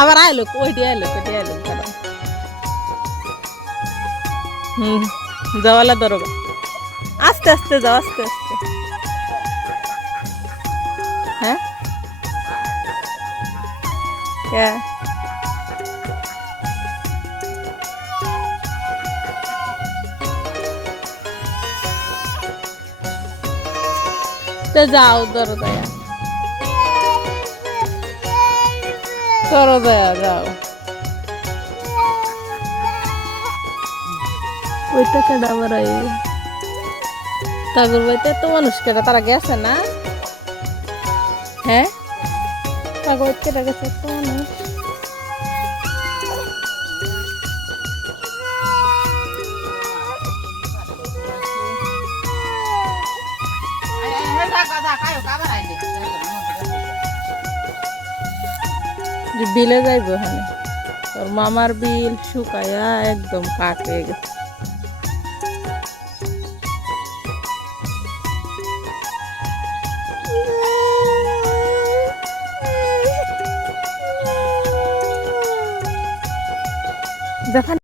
அவர் ஆயில கோடி आलं कधी आलं त्याला जवाला दरोगा. असते असते जाऊ असते असते हा? तर जाऊ दरोगा ধরো দেয়া যাও ওই টাকাটা আবার ওই ঠাকুর বাড়িতে এত মানুষ কেটা তারা গেছে না? হ্যাঁ? ঠাকুর কেটা গেছে? এত মানুষ। কথা কায়ো কাবার আইলে। যে বিলে যাইব ওখানে তোর মামার বিল শুকায়া একদম কাঠ হয়ে গেছে যখন